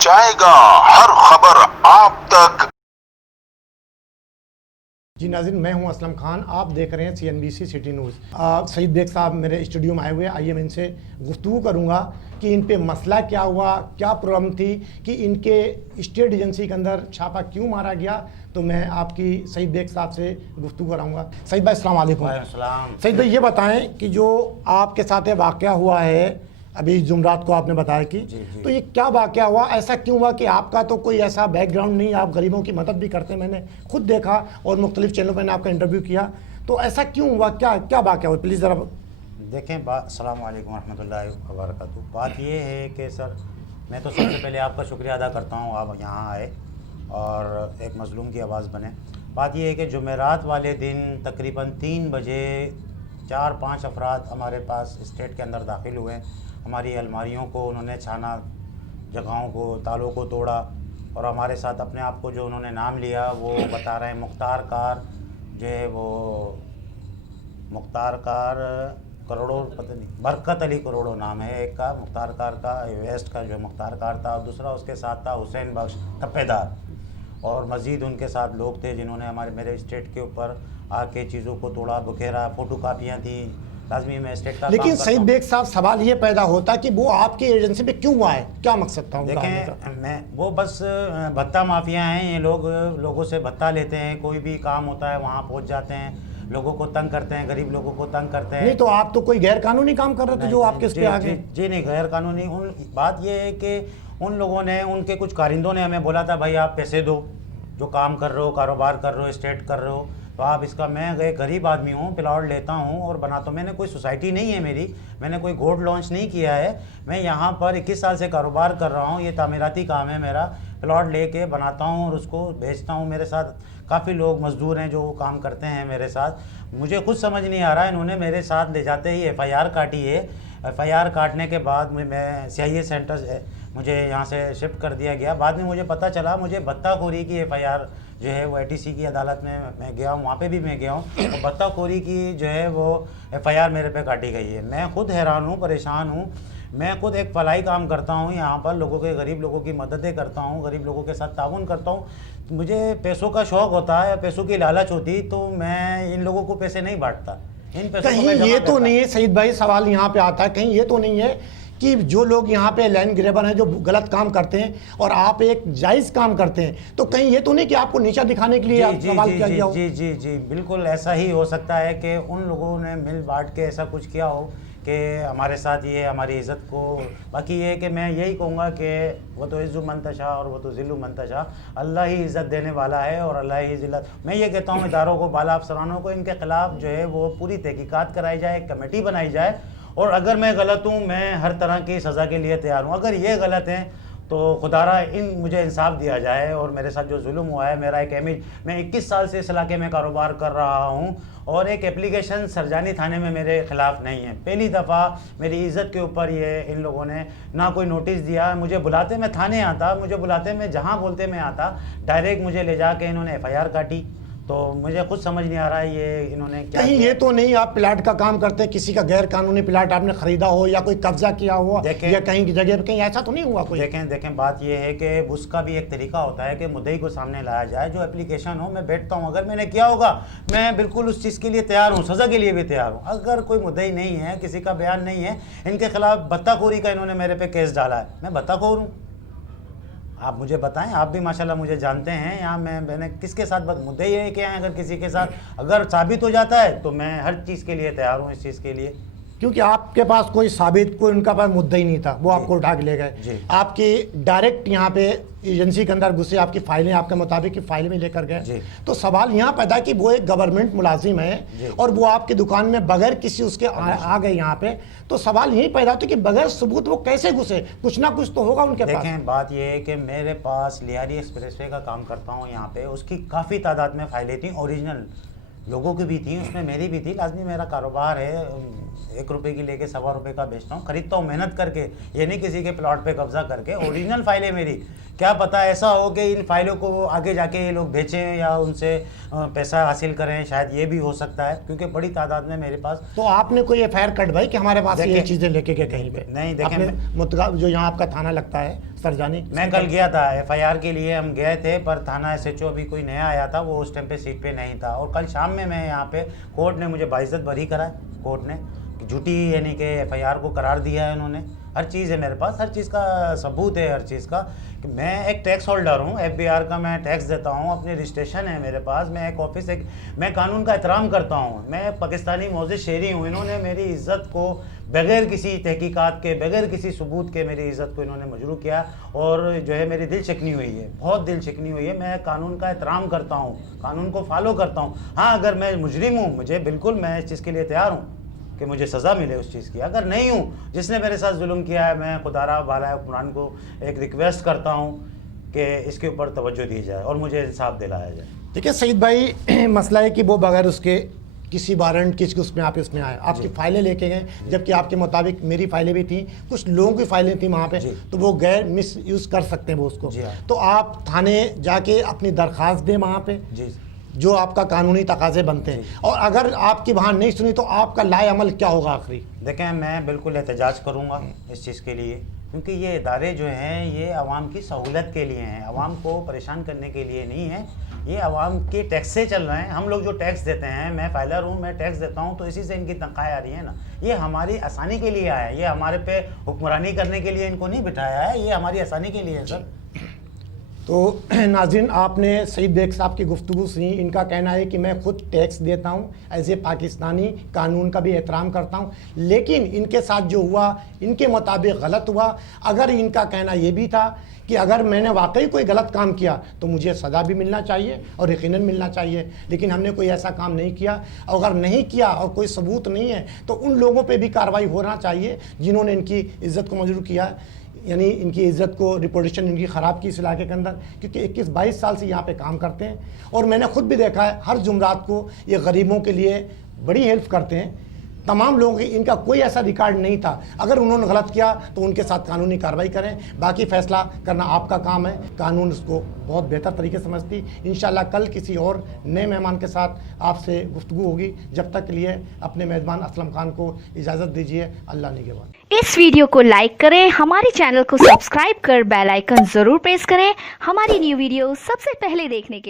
पहुंचाएगा हर खबर आप तक। जी नाज़रीन, मैं हूं असलम खान। आप देख रहे हैं CNBC city news. Saeed Baig sahab मेरे स्टूडियो में आए हुए हैं। आइए मैं इनसे गुफ्तगू करूंगा कि इन पे मसला क्या हुआ, क्या प्रॉब्लम थी कि इनके स्टेट एजेंसी के अंदर छापा क्यों मारा गया। तो मैं आपकी सईद बेग साहब से गुफ्तगू कराऊंगा। सईद भाई अस्सलाम वालेकुम। सईद भाई ये बताएं कि जो आपके साथ ये वाक़या हुआ है, अभी जुमरात को आपने बताया कि तो ये क्या वाक़या हुआ, ऐसा क्यों हुआ कि आपका तो कोई ऐसा बैकग्राउंड नहीं, आप गरीबों की मदद भी करते हैं, मैंने खुद देखा और मुख्तलिफ चैनलों पर मैंने आपका इंटरव्यू किया। तो ऐसा क्यों हुआ, क्या क्या वाक़या हुआ, प्लीज़ ज़रा देखें। अस्सलाम वालेकुम रहमतुल्लाहि व बरकातहू। बात ये है कि सर, मैं तो सबसे पहले आपका शुक्रिया अदा करता हूँ आप यहाँ आए और एक मज़लूम की आवाज़ बने। बात ये है कि जुमेरात वाले दिन तकरीबन 3 बजे 4-5 अफराद हमारे पास स्टेट के अंदर दाखिल हुए। हमारी अलमारियों को उन्होंने छाना, जगहों को, तालों को तोड़ा और हमारे साथ अपने आप को जो उन्होंने नाम लिया वो बता रहे हैं मुख्तार कार, जो है वो मुख्तार कार करोड़ों, पता नहीं, बरकत अली करोड़ों नाम है एक का, मुख्तार कार का, वेस्ट का जो मुख्तार कार था, और दूसरा उसके साथ था हुसैन बख्श तप्पेदार। और मज़ीद उनके साथ लोग थे जिन्होंने मेरे स्टेट के ऊपर आके चीज़ों को तोड़ा बखेरा। फ़ोटो कापियाँ थी, लाजमी मैं स्टेट का। लेकिन सईद बेग साहब सवाल ये पैदा होता कि वो आपकी एजेंसी में क्यों आए, क्या मकसद था उनका? देखें, मैं वो बस भत्ता माफिया हैं ये लोग, लोगों से भत्ता लेते हैं, कोई भी काम होता है वहाँ पहुँच जाते हैं, लोगों को तंग करते हैं, गरीब लोगों को तंग करते हैं। नहीं तो आप तो कोई गैर कानूनी काम कर रहे थे जो आपके इस पे आ गए? जी नहीं, गैर कानूनी। बात ये है कि उन लोगों ने, उनके कुछ कारिंदों ने हमें बोला था भाई आप पैसे दो, जो काम कर रहे हो, कारोबार कर रहे हो, स्टेट कर रहे हो, तो आप इसका, मैं एक गरीब आदमी हूँ, प्लॉट लेता हूँ और बनाता हूँ। मैंने कोई सोसाइटी नहीं है मेरी, मैंने कोई गोल्ड लॉन्च नहीं किया है, मैं यहाँ पर 21 साल से कारोबार कर रहा हूँ, ये तामीराती काम है मेरा। प्लॉट लेके बनाता हूँ और उसको बेचता हूँ। मेरे साथ काफ़ी लोग मज़दूर हैं जो काम करते हैं मेरे साथ। मुझे खुद समझ नहीं आ रहा, इन्होंने मेरे साथ ले जाते ही FIR काटी है। FIR काटने के बाद मैं CIA सेंटर से, मुझे यहाँ से शिफ्ट कर दिया गया। बाद में मुझे पता चला, मुझे भत्ताखोरी की FIR जो है वो ATC की अदालत में मैं गया हूँ, वहाँ पे भी मैं गया हूँ, और भत्ताखोरी की जो है वो FIR मेरे पे काटी गई है। मैं खुद हैरान हूँ, परेशान हूँ। मैं खुद एक फलाई काम करता हूँ यहाँ पर, लोगों के, गरीब लोगों की मददें करता हूँ, गरीब लोगों के साथ ताउन करता हूँ। मुझे पैसों का शौक़ होता है, पैसों की लालच होती तो मैं इन लोगों को पैसे नहीं बांटता। इन पैसों कहीं ये तो नहीं है सईद भाई, सवाल यहाँ पे आता है, कहीं ये तो नहीं है कि जो लोग यहाँ पे लैंड ग्रेबर हैं जो गलत काम करते हैं और आप एक जायज़ काम करते हैं, तो कहीं ये तो नहीं कि आपको नीचा दिखाने के लिए सवाल किया गया हो? जी जी जी, बिल्कुल ऐसा ही हो सकता है कि उन लोगों ने मिल बांट के ऐसा कुछ किया हो कि हमारे साथ ये हमारी इज़्ज़त को। बाकी ये है कि मैं यही कहूँगा कि वो तो इज़्ज़ु मंतशा और वो तो ज़िल्लु मंतशा, अल्लाह ही इज़्ज़त देने वाला है और अल्लाह ही ज़िल्लत। मैं ये कहता हूँ इदारों को, बाला अफसरानों को, इनके ख़िलाफ़ जो है वो पूरी तहकीकात कराई जाए, कमेटी बनाई जाए, और अगर मैं गलत हूँ मैं हर तरह की सज़ा के लिए तैयार हूँ। अगर ये गलत हैं तो खुदारा मुझे इंसाफ दिया जाए और मेरे साथ जो जुल्म हुआ है, मेरा एक इमेज, मैं 21 साल से इस इलाके में कारोबार कर रहा हूँ और एक एप्लीकेशन सरजानी थाने में मेरे ख़िलाफ़ नहीं है। पहली दफ़ा मेरी इज़्ज़त के ऊपर ये इन लोगों ने ना कोई नोटिस दिया, मुझे बुलाते मैं थाने आता, मुझे बुलाते मैं जहाँ बोलते मैं आता, डायरेक्ट मुझे ले जाके इन्होंने FIR काटी। तो मुझे खुद समझ नहीं आ रहा है ये इन्होंने क्या। कहीं ये तो नहीं आप प्लाट का काम करते हैं, किसी का गैर कानूनी प्लाट आपने खरीदा हो या कोई कब्जा किया हो या कहीं की जगह पे, कहीं ऐसा तो नहीं हुआ कोई? देखें बात ये है कि उसका भी एक तरीका होता है कि मुद्दई को सामने लाया जाए, जो एप्लीकेशन हो। मैं बैठता हूँ, अगर मैंने किया होगा मैं बिल्कुल उस चीज़ के लिए तैयार हूँ, सज़ा के लिए भी तैयार हूँ। अगर कोई मुद्दई नहीं है, किसी का बयान नहीं है, इनके खिलाफ भत्ताखोरी का इन्होंने मेरे पे केस डाला है, मैं भत्ताखोर हूँ? आप मुझे बताएं, आप भी माशाल्लाह मुझे जानते हैं। यहाँ मैंने किसके साथ मुद्दे ये क्या है, अगर किसी के साथ अगर साबित हो जाता है तो मैं हर चीज़ के लिए तैयार हूँ, इस चीज़ के लिए। क्योंकि आपके पास कोई साबित, कोई उनका पास मुद्दा ही नहीं था, वो आपको उठा के ले गए। आपकी डायरेक्ट यहाँ पे एजेंसी के अंदर घुसे, आपकी फाइलें आपके मुताबिक की फाइलें में लेकर गए। तो सवाल यहाँ पैदा कि वो एक गवर्नमेंट मुलाजिम है और वो आपकी दुकान में बगैर किसी उसके आ गए यहाँ पे, तो सवाल यही पैदा होता है कि बगैर सबूत वो कैसे घुसे? कुछ ना कुछ तो होगा उनके पास। देखें, बात ये है कि मेरे पास लियारी एक्सप्रेसवे का काम करता हूँ यहाँ पे, उसकी काफ़ी तादाद में फाइलें थी, ओरिजिनल लोगों की भी थी, उसमें मेरी भी थी। लाजमी मेरा कारोबार है, ₹1 की लेके ₹1.25 का बेचता हूँ, खरीदता हूँ मेहनत करके, ये नहीं किसी के प्लॉट पे कब्जा करके। ओरिजिनल फाइलें मेरी, क्या पता ऐसा हो कि इन फाइलों को आगे जाके ये लोग बेचें या उनसे पैसा हासिल करें, शायद ये भी हो सकता है, क्योंकि बड़ी तादाद में मेरे पास। तो आपने कोई एफआईआर कट भाई कि हमारे पास ये चीज़ें लेके गए कहीं पे? नहीं, देखें, जो यहाँ आपका थाना लगता है सरजानी, मैं कल गया था एफआईआर के लिए, हम गए थे, पर थाना एसएचओ अभी कोई नया आया था, वो उस टाइम पे सीट पे नहीं था। और कल शाम में मैं यहाँ पे, कोर्ट ने मुझे बाइज्जत बरी करा है, कोर्ट ने झूठी यानी कि एफआईआर को करार दिया है उन्होंने। हर चीज़ है मेरे पास, हर चीज़ का सबूत है, हर चीज़ का कि मैं एक टैक्स होल्डर हूँ, एफबीआर का मैं टैक्स देता हूँ, अपनी रजिस्ट्रेशन है मेरे पास, मैं एक ऑफिस, मैं कानून का एहतराम करता हूँ, मैं पाकिस्तानी मोअज़्ज़िज़ शहरी हूँ। इन्होंने मेरी इज़्ज़त को बगैर किसी तहकीकात के, बगैर किसी सबूत के मेरी इज़्ज़त को इन्होंने मजरूह किया, और जो है मेरी दिल शिकनी हुई है, बहुत दिल शिकनी हुई है। मैं कानून का एहतराम करता हूँ, कानून को फॉलो करता हूँ। हाँ, अगर मैं मुजरिम हूँ, मुझे बिल्कुल, मैं इस चीज़ के लिए तैयार हूँ कि मुझे सज़ा मिले उस चीज़ की। अगर नहीं हूँ, जिसने मेरे साथ जुल्म किया है, मैं खुदारा बाला कुरान को एक रिक्वेस्ट करता हूँ कि इसके ऊपर तवज्जो दी जाए और मुझे इंसाफ दिलाया जाए। देखिए सईद भाई, मसला है कि वो बगैर उसके किसी वारंट किसी उसमें आप इसमें आए, आपकी फाइलें लेके गए, जबकि आपके मुताबिक मेरी फाइलें भी थी, कुछ लोगों की फाइलें थी वहाँ पे, तो वो गैर मिस यूज़ कर सकते हैं वो उसको। तो आप थाने जाके अपनी दरख्वास्त दें वहाँ पे, जो आपका कानूनी तकाजे बनते हैं, और अगर आपकी वहाँ नहीं सुनी तो आपका लाए अमल क्या होगा आखिरी? देखें, मैं बिल्कुल एहतजाज करूँगा इस चीज़ के लिए, क्योंकि ये इदारे जो हैं ये आवाम की सहूलत के लिए हैं, आवाम को परेशान करने के लिए नहीं है। ये आवाम के टैक्स से चल रहे हैं। हम लोग जो टैक्स देते हैं, मैं फाइलर हूँ, मैं टैक्स देता हूँ, तो इसी से इनकी तनख्वाहें आ रही है ना। ये हमारी आसानी के लिए आया है, ये हमारे पे हुक्मरानी करने के लिए इनको नहीं बिठाया है, ये हमारी आसानी के लिए है सर। तो नाज़रीन, आपने सईद बेग साहब की गुफ्तगू सुनी। इनका कहना है कि मैं खुद टैक्स देता हूँ, एज ए पाकिस्तानी कानून का भी एहतराम करता हूँ, लेकिन इनके साथ जो हुआ इनके मुताबिक गलत हुआ। अगर इनका कहना ये भी था कि अगर मैंने वाकई कोई गलत काम किया तो मुझे सज़ा भी मिलना चाहिए और यकीनन मिलना चाहिए, लेकिन हमने कोई ऐसा काम नहीं किया। अगर नहीं किया और कोई सबूत नहीं है तो उन लोगों पे भी कार्रवाई होना चाहिए जिन्होंने इनकी इज़्ज़त को मजरूह किया, यानी इनकी इज़्ज़त को, रिपोर्टेशन इनकी ख़राब की इस इलाके के अंदर, क्योंकि 21-22 साल से यहाँ पे काम करते हैं। और मैंने खुद भी देखा है, हर जुमरात को ये गरीबों के लिए बड़ी हेल्प करते हैं। तमाम लोगों की, इनका कोई ऐसा रिकॉर्ड नहीं था। अगर उन्होंने गलत किया तो उनके साथ कानूनी कार्रवाई करें, बाकी फ़ैसला करना आपका काम है, कानून उसको बहुत बेहतर तरीके से समझती। इंशाल्लाह कल किसी और नए मेहमान के साथ आपसे गुफ्तगू होगी। जब तक के लिए अपने मेज़बान असलम खान को इजाज़त दीजिए। अल्लाह निगहबान। इस वीडियो को लाइक करें, हमारे चैनल को सब्सक्राइब कर बेल आइकन ज़रूर प्रेस करें हमारी न्यू वीडियो सबसे पहले देखने के लिए।